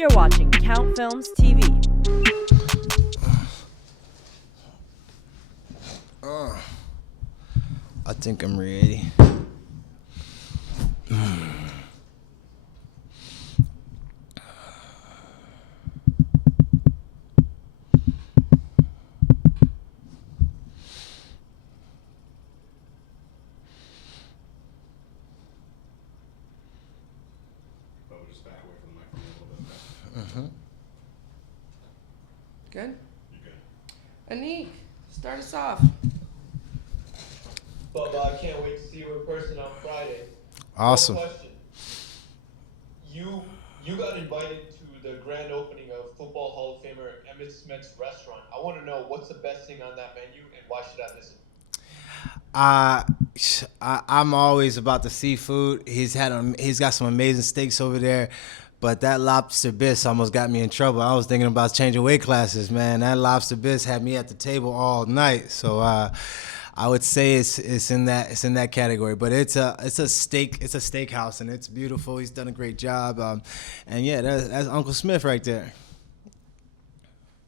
You're watching CountFilms TV. I think I'm ready. Just back away from the microphone a little bit. Good? You're good. Anik, start us off. Bubba, I can't wait to see you in person on Friday. Awesome. One question. You got invited to the grand opening of Football Hall of Famer Emmitt Smith's restaurant. I want to know what's the best thing on that menu and why should I visit? I'm always about the seafood. He's got some amazing steaks over there, but that lobster bisque almost got me in trouble. I was thinking about changing weight classes, man. That lobster bisque had me at the table all night. So I would say it's in that category. But it's a steakhouse and it's beautiful. He's done a great job. And yeah, that's Uncle Smith right there.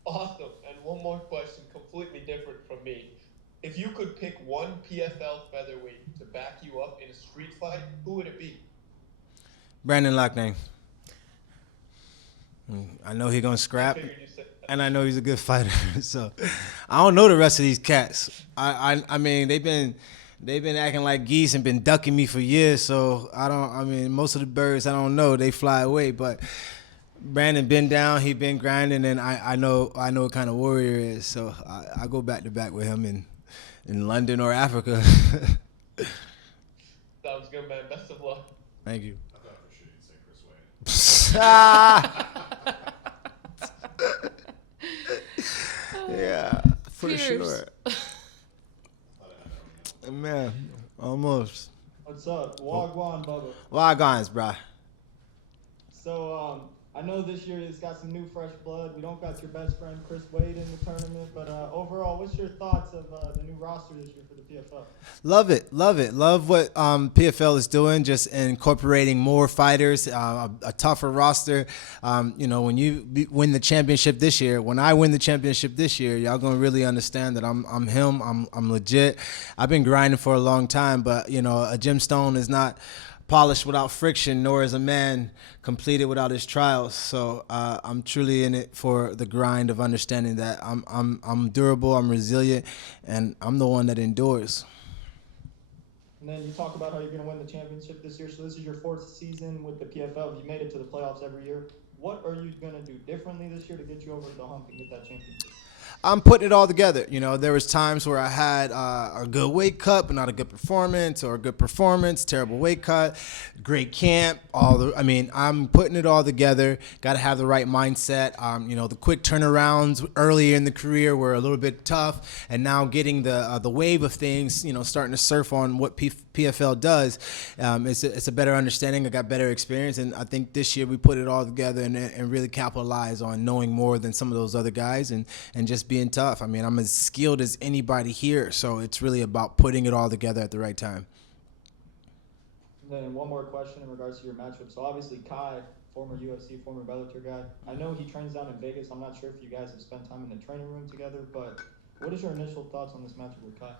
Awesome. And one more question, completely different from me. If you could pick one PFL featherweight to back you up in a street fight, who would it be? Brandon Loughnane. I know he's gonna scrap, Figured you said that. and I know he's a good fighter. So I don't know the rest of these cats. I mean they've been acting like geese and been ducking me for years. So most of the birds I don't know, they fly away. But Brandon been down, he been grinding, and I know what kind of warrior he is. So I go back to back with him in London or Africa. Sounds good, man. Best of luck. Thank you. I thought for sure you'd say Chris Wade. Yeah, for Cheers. sure. Man, almost. What's up? Wagwan, Bubba. Wagons, bruh. So, I know this year it's got some new fresh blood. We don't got your best friend Chris Wade in the tournament, but overall, what's your thoughts of the new roster this year for the PFL? Love it. Love what PFL is doing, just incorporating more fighters, a tougher roster. When you win the championship this year, when I win the championship this year, y'all gonna really understand that I'm him. I'm legit. I've been grinding for a long time, but a gemstone is not polished without friction, nor is a man completed without his trials. So I'm truly in it for the grind of understanding that I'm durable, I'm resilient, and I'm the one that endures. And then you talk about how you're going to win the championship this year. So this is your fourth season with the PFL. You made it to the playoffs every year. What are you going to do differently this year to get you over the hump and get that championship? I'm putting it all together. There was times where I had a good weight cut, but not a good performance, or a good performance, terrible weight cut, great camp. I'm putting it all together. Got to have the right mindset. The quick turnarounds earlier in the career were a little bit tough, and now getting the wave of things, starting to surf on what PFL does. It's a better understanding. I got better experience, and I think this year we put it all together and really capitalize on knowing more than some of those other guys and just being tough. I'm as skilled as anybody here, so it's really about putting it all together at the right time. And then one more question in regards to your matchup. So obviously Kai, former UFC, former Bellator guy, I know he trains down in Vegas. I'm not sure if you guys have spent time in the training room together, but what is your initial thoughts on this matchup with Kai?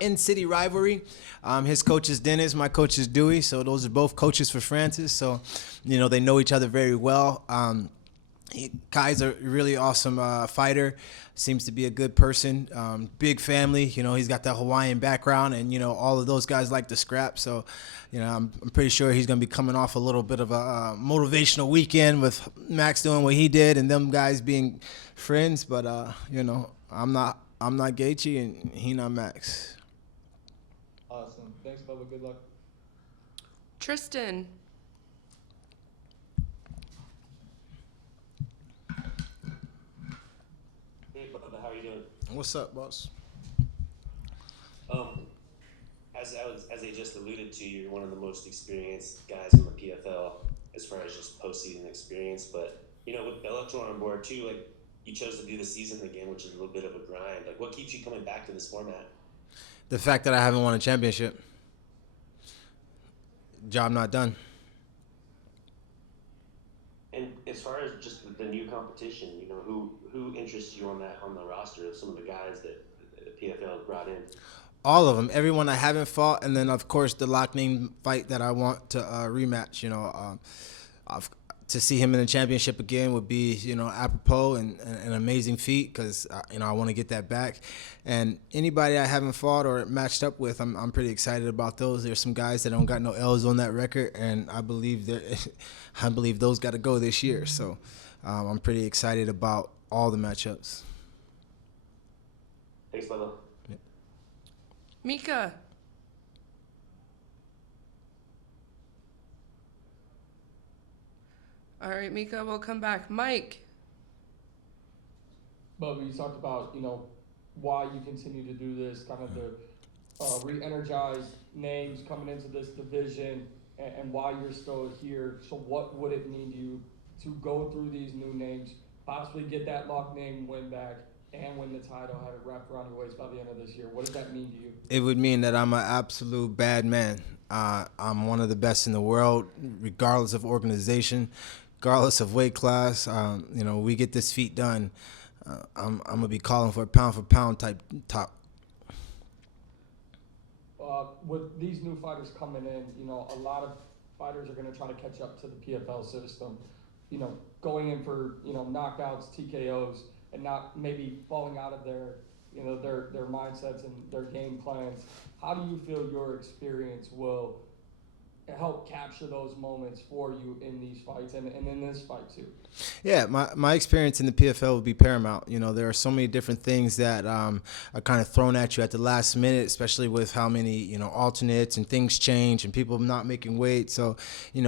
In-city rivalry. His coach is Dennis, my coach is Dewey, so those are both coaches for Francis. So, they know each other very well. Kai's a really awesome fighter. Seems to be a good person. Big family. He's got that Hawaiian background, and all of those guys like to scrap. So, I'm pretty sure he's going to be coming off a little bit of a motivational weekend with Max doing what he did and them guys being friends. But I'm not Gaethje and he not Max. Awesome. Thanks, Bubba. Good luck. Tristan. Hey, Bubba, how are you doing? What's up, boss? As they just alluded to, you're one of the most experienced guys in the PFL as far as just postseason experience. But with Bellator on board too, you chose to do the season again, which is a little bit of a grind. What keeps you coming back to this format? The fact that I haven't won a championship. Job not done. as far as just the new competition, you know, who interests you on the roster of some of the guys that the PFL brought in? All of them, everyone I haven't fought, and then of course the lock name fight that I want to rematch. To see him in the championship again would be, apropos and an amazing feat because I want to get that back. And anybody I haven't fought or matched up with, I'm pretty excited about those. There's some guys that don't got no L's on that record, and I believe those got to go this year. So I'm pretty excited about all the matchups. Thanks, Bubba. Mika. All right, Mika, we'll come back. Mike. Bubba, you talked about, why you continue to do this, kind of the re-energize names coming into this division and why you're still here. So what would it mean to you to go through these new names, possibly get that lock name win back, and win the title, have it wrapped around your waist by the end of this year? What does that mean to you? It would mean that I'm an absolute bad man. I'm one of the best in the world, regardless of organization, regardless of weight class. We get this feat done. I'm going to be calling for pound type top. With these new fighters coming in, a lot of fighters are going to try to catch up to the PFL system, going in for, knockouts, TKOs, and not maybe falling out of their mindsets and their game plans. How do you feel your experience will help capture those moments for you in these fights and in this fight too? Yeah, my experience in the PFL would be paramount. There are so many different things that are kind of thrown at you at the last minute, especially with how many, alternates and things change and people not making weight. So,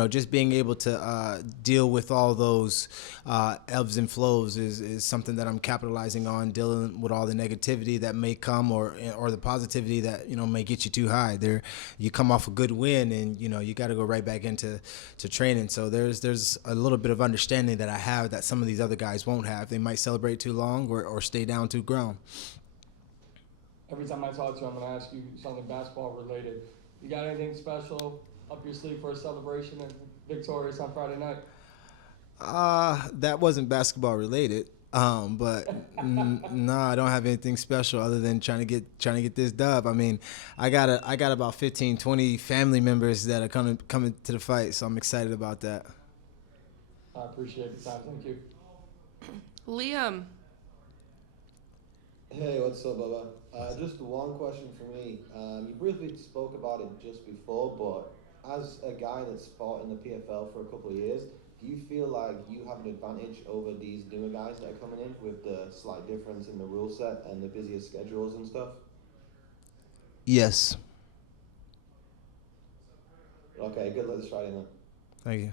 just being able to deal with all those ebbs and flows is something that I'm capitalizing on, dealing with all the negativity that may come or the positivity that, may get you too high. You come off a good win and, you got to go right back into training. So there's a little bit of understanding that I have that some of these other guys won't have. They might celebrate too long or stay down too ground. Every time I talk to you, I'm going to ask you something basketball related. You got anything special up your sleeve for a celebration and victorious on Friday night? That wasn't basketball related. But no, I don't have anything special other than trying to get this dub. I mean, I got about 15, 20 family members that are coming to the fight, so I'm excited about that. I appreciate the time. Thank you. Liam. Hey, what's up, Bubba? Just one question for me. You briefly spoke about it just before, but as a guy that's fought in the PFL for a couple of years, do you feel like you have an advantage over these newer guys that are coming in with the slight difference in the rule set and the busier schedules and stuff? Yes. Okay, good luck this Friday then. Thank you.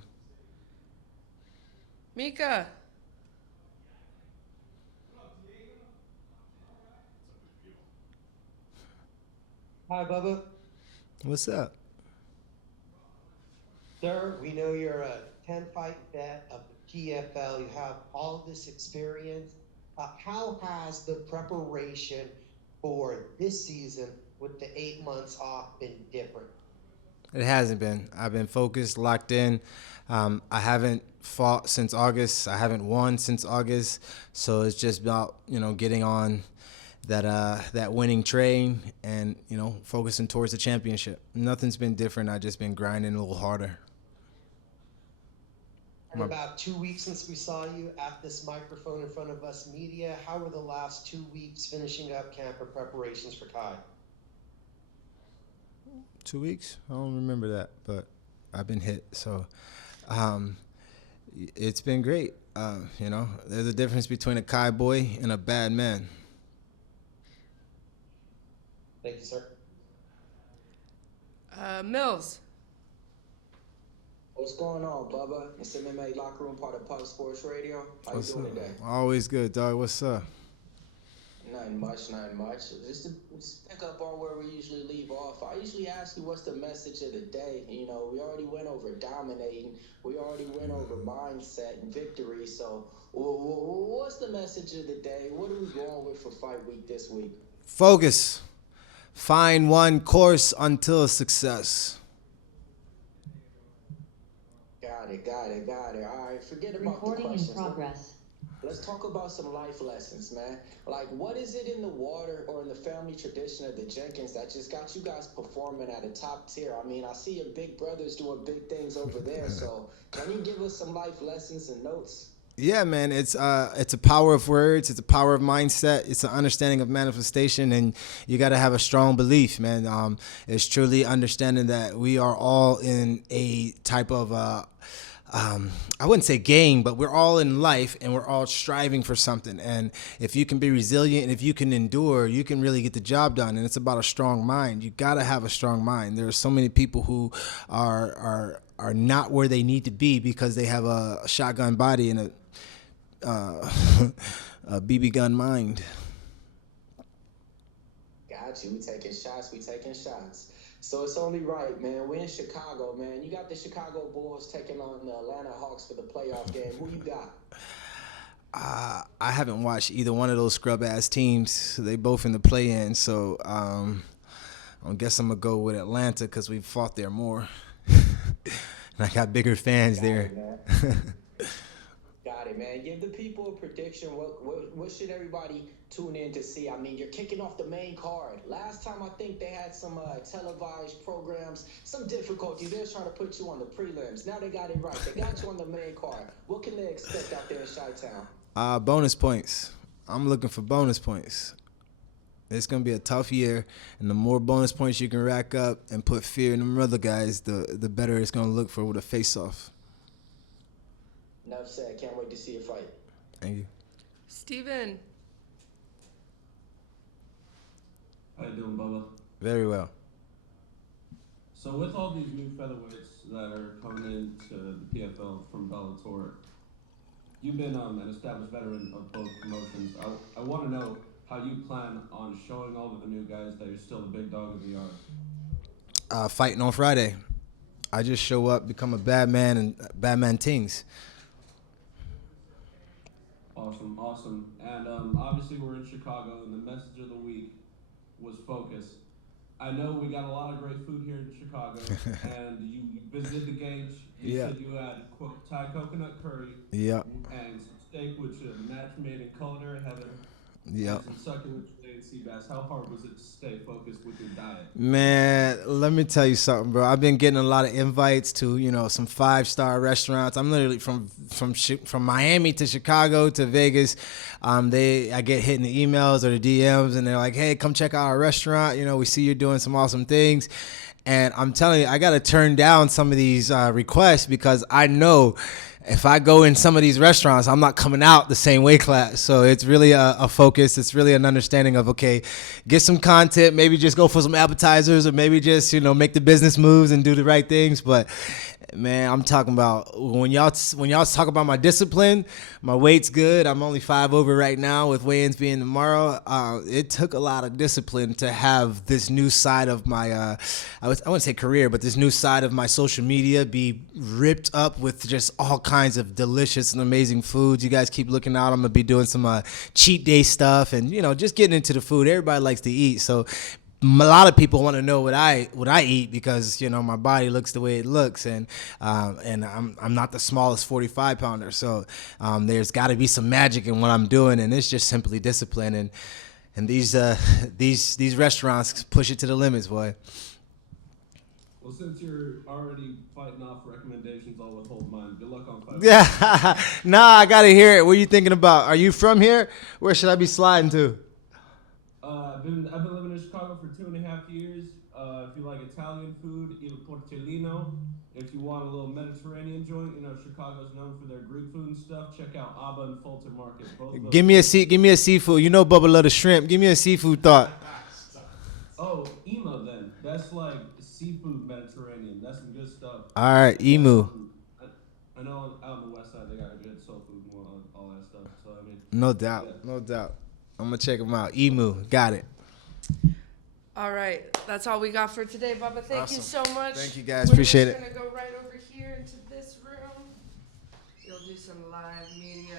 Mika. Hi, Bubba. What's up? Sir, we know you're a 10-fight vet of the PFL. You have all this experience. How has the preparation for this season with the 8 months off been different? It hasn't been. I've been focused, locked in. I haven't fought since August. I haven't won since August. So it's just about, getting on that winning train and, focusing towards the championship. Nothing's been different. I've just been grinding a little harder. And about 2 weeks since we saw you at this microphone in front of us media, how were the last 2 weeks finishing up camp or preparations for Kai? 2 weeks? I don't remember that, but I've been hit. So it's been great. There's a difference between a Kai boy and a bad man. Thank you, sir. Mills. What's going on, Bubba? It's MMA Locker Room, part of Pub Sports Radio. How you doing today? Always good, dog. What's up? Nothing much. Just to pick up on where we usually leave off, I usually ask you what's the message of the day. We already went over dominating. We already went over mindset and victory. So what's the message of the day? What are we going with for fight week this week? Focus. Find one course until success. Got it. All right, forget about the Recording in questions. progress. Let's talk about some life lessons, man. Like, what is it in the water or in the family tradition of the Jenkins that just got you guys performing at a top tier? I mean, I see your big brothers doing big things over there, so can you give us some life lessons and notes? Yeah, man, it's a power of words. It's a power of mindset. It's an understanding of manifestation, and you got to have a strong belief, man. It's truly understanding that we are all in a type of I wouldn't say game, but we're all in life and we're all striving for something. And if you can be resilient and if you can endure, you can really get the job done. And it's about a strong mind. You got to have a strong mind. There are so many people who are not where they need to be because they have a shotgun body and a BB gun mind. Got you. We taking shots. So it's only right, man. We're in Chicago, man. You got the Chicago Bulls taking on the Atlanta Hawks for the playoff game. Who you got? I haven't watched either one of those scrub-ass teams. They both in the play-in, so I guess I'm going to go with Atlanta because we've fought there more. And I got bigger fans there. Got it, man. Give the people a prediction. What should everybody tune in to see? I mean, you're kicking off the main card. Last time, I think they had some televised programs, some difficulty. They're trying to put you on the prelims. Now they got it right. They got you on the main card. What can they expect out there in Chi-Town? Bonus points. I'm looking for bonus points. It's going to be a tough year, and the more bonus points you can rack up and put fear in them other guys, the better it's going to look for with a face-off. Enough said. Can't wait to see a fight. Thank you. Steven. How you doing, Bubba? Very well. So with all these new featherweights that are coming into the PFL from Bellator, you've been an established veteran of both promotions. I want to know how you plan on showing all of the new guys that you're still the big dog of the yard. Fighting on Friday. I just show up, become a bad man, and bad man things. Awesome. And obviously we're in Chicago, and the message of the week was focus. I know we got a lot of great food here in Chicago, and you visited the Gage. You said you had, quote, Thai coconut curry and some steak, which a match made in culinary heaven. Yep. And some succulent Chilean sea bass. How hard was it to stay focused with your diet? Man, let me tell you something, bro. I've been getting a lot of invites to, some 5-star restaurants. I'm literally from Miami to Chicago to Vegas. I get hit in the emails or the DMs, and they're like, "Hey, come check out our restaurant. We see you're doing some awesome things." And I'm telling you, I got to turn down some of these requests because I know if I go in some of these restaurants, I'm not coming out the same weight class. So it's really a focus. It's really an understanding of, okay, get some content, maybe just go for some appetizers, or maybe just, make the business moves and do the right things. But man, I'm talking about when y'all talk about my discipline, my weight's good. I'm only 5 over right now with weigh-ins being tomorrow. It took a lot of discipline to have this new side of my, I wouldn't say career, but this new side of my social media be ripped up with just all kinds of delicious and amazing foods. You guys keep looking out. I'm gonna be doing some cheat day stuff and just getting into the food. Everybody likes to eat, so a lot of people want to know what I eat because my body looks the way it looks, and I'm not the smallest 45 pounder, so there's got to be some magic in what I'm doing, and it's just simply discipline, and these restaurants push it to the limits, boy. Well, since you're already fighting off recommendations, I'll withhold mine. Good luck on fighting. Yeah, nah, I gotta hear it. What are you thinking about? Are you from here? Where should I be sliding to? I've been living in Chicago for 2.5 years. If you like Italian food, Il Porcellino. If you want a little Mediterranean joint, Chicago's known for their Greek food and stuff. Check out Abba and Fulton Market. Give me a seafood. Bubba love the shrimp. Give me a seafood thought. Oh, Emo then. That's like seafood Mediterranean. That's some good stuff. All right, Emu. I know out on the west side they got a good soul food and all that stuff. So I mean, no doubt. I'm gonna check them out. Emu, got it. All right, that's all we got for today, Bubba. Thank you so much. Thank you, guys. Appreciate it. We're just gonna go right over here into this room. You'll do some live media